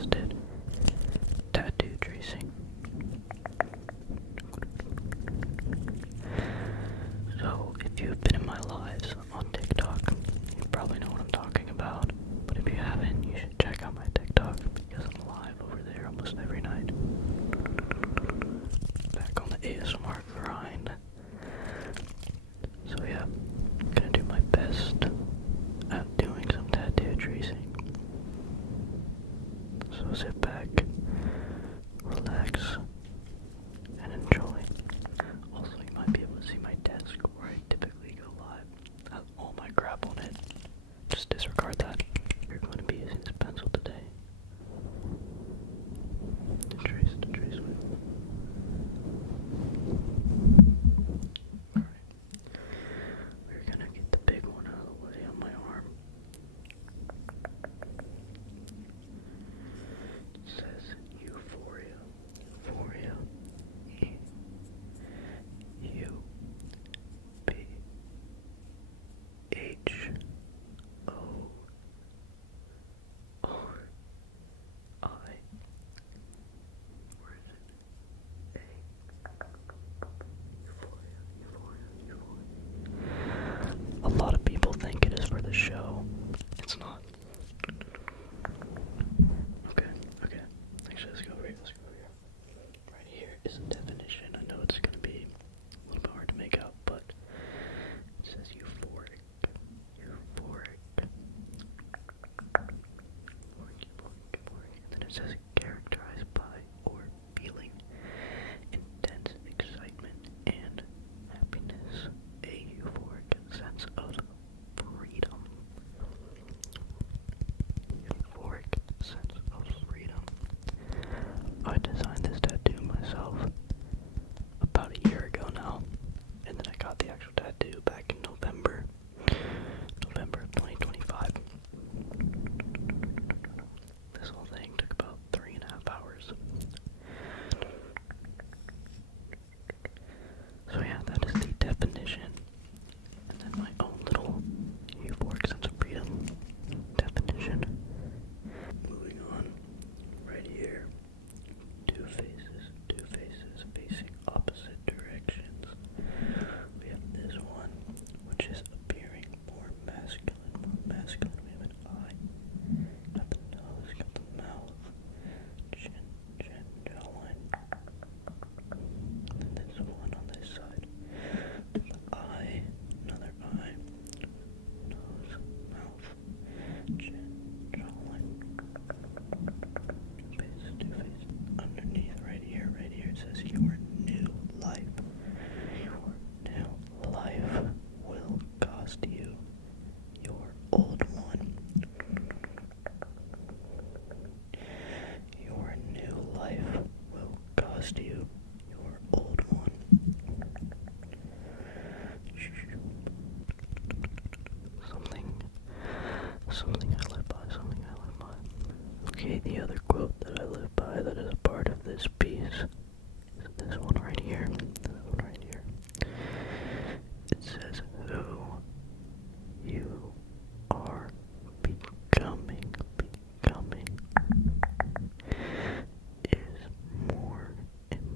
requested tattoo tracing. So, if you've been in my lives on TikTok, you probably know what I'm talking about. But if you haven't, you should check out my TikTok because I'm live over there almost every night. Back on the ASMR grind. So yeah, I'm gonna do my best at doing some tattoo tracing. So sit back, relax, and enjoy. Also, you might be able to see my desk where I typically go live. It has all my crap on it. Just disregard that. You're going to be using this pencil today to trace with. Alright. We're gonna get the big one out of the way on my arm. It says euphoria. Euphoria. E-U-P-H-O-R-I. Where is it? Euphoria. A lot of people think it is for the show. It's not. Okay. Actually, let's go over here. Right here is a definition. I know it's going to be a little bit hard to make out, but it says euphoric. And then it says characterized by or feeling intense excitement and happiness, a euphoric sense of freedom. Euphoric sense of freedom. I designed this tattoo myself about a year ago now, and then I got the actual tattoo back in November of 2025. This whole thing took about 3.5 hours. So yeah, that is the definition. And then my own little euphoric sense of freedom definition. Moving on, right here, two faces facing opposite directions. We have this one, which is appearing more masculine. We have an eye, got the nose, got the mouth, chin, jawline. And then this one on this side, the eye, another eye, nose, mouth, chin, jawline. Two faces. Underneath, right here, it says your new life. Your new life will cost you your old one. Your new life will cost you your old one. Something I live by. Okay, the other quote that I live by that is a part of this piece is this one right here. It says, who you are becoming is more important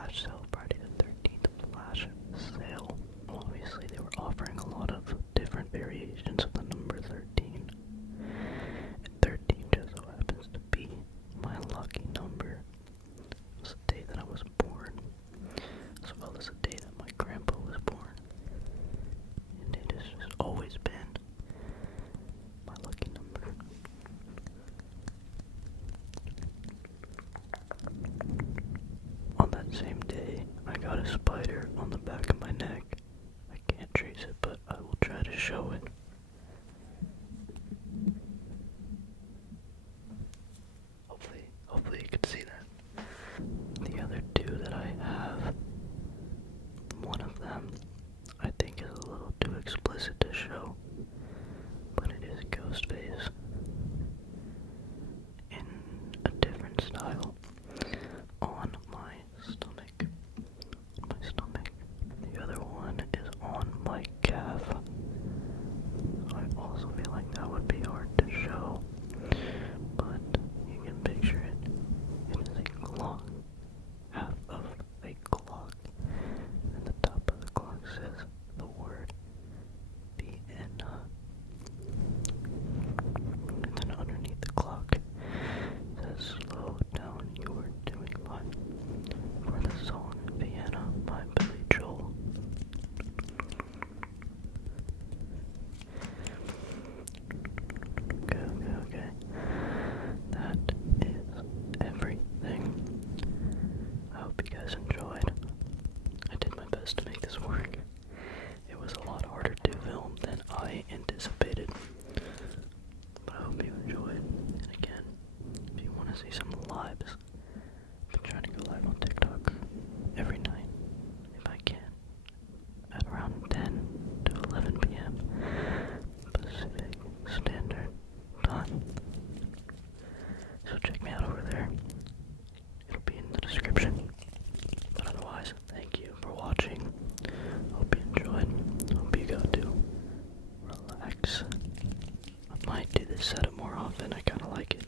flash sale, Friday the 13th flash sale. Obviously, they were offering a lot of different variations of the number 13. And 13 just so happens to be my lucky number. It was the day that I was born, as well as the day that my grandpa was born. And it has just always been my lucky number. On that same day, I got a spider on the back of my neck. I can't trace it, but I will try to show it. Hopefully you can see that. The other two that I have, one of them I think is a little too explicit to show, but it is Ghostface in a different style on my stomach. The other one is on my calf. I also feel like that would be hard to show, but you can picture it. It is a clock, half of a clock, and the top of the clock says the word Vienna. And then underneath the clock says slow down, you are doing fine. For the song Vienna by Billy Joel. Okay. That is everything. I hope you guys enjoyed. I did my best to make this work. It was a lot harder to film than I anticipated. But I hope you enjoyed. And again, if you want to see some lives, I've been trying to go live on TikTok every night, if I can, at around 10 to 11 p.m. Pacific Standard Time. So check me out over there. It'll be in the description. But otherwise, thank you for watching. Hope you enjoyed. Hope you got to relax. I might do this setup more often. I kind of like it.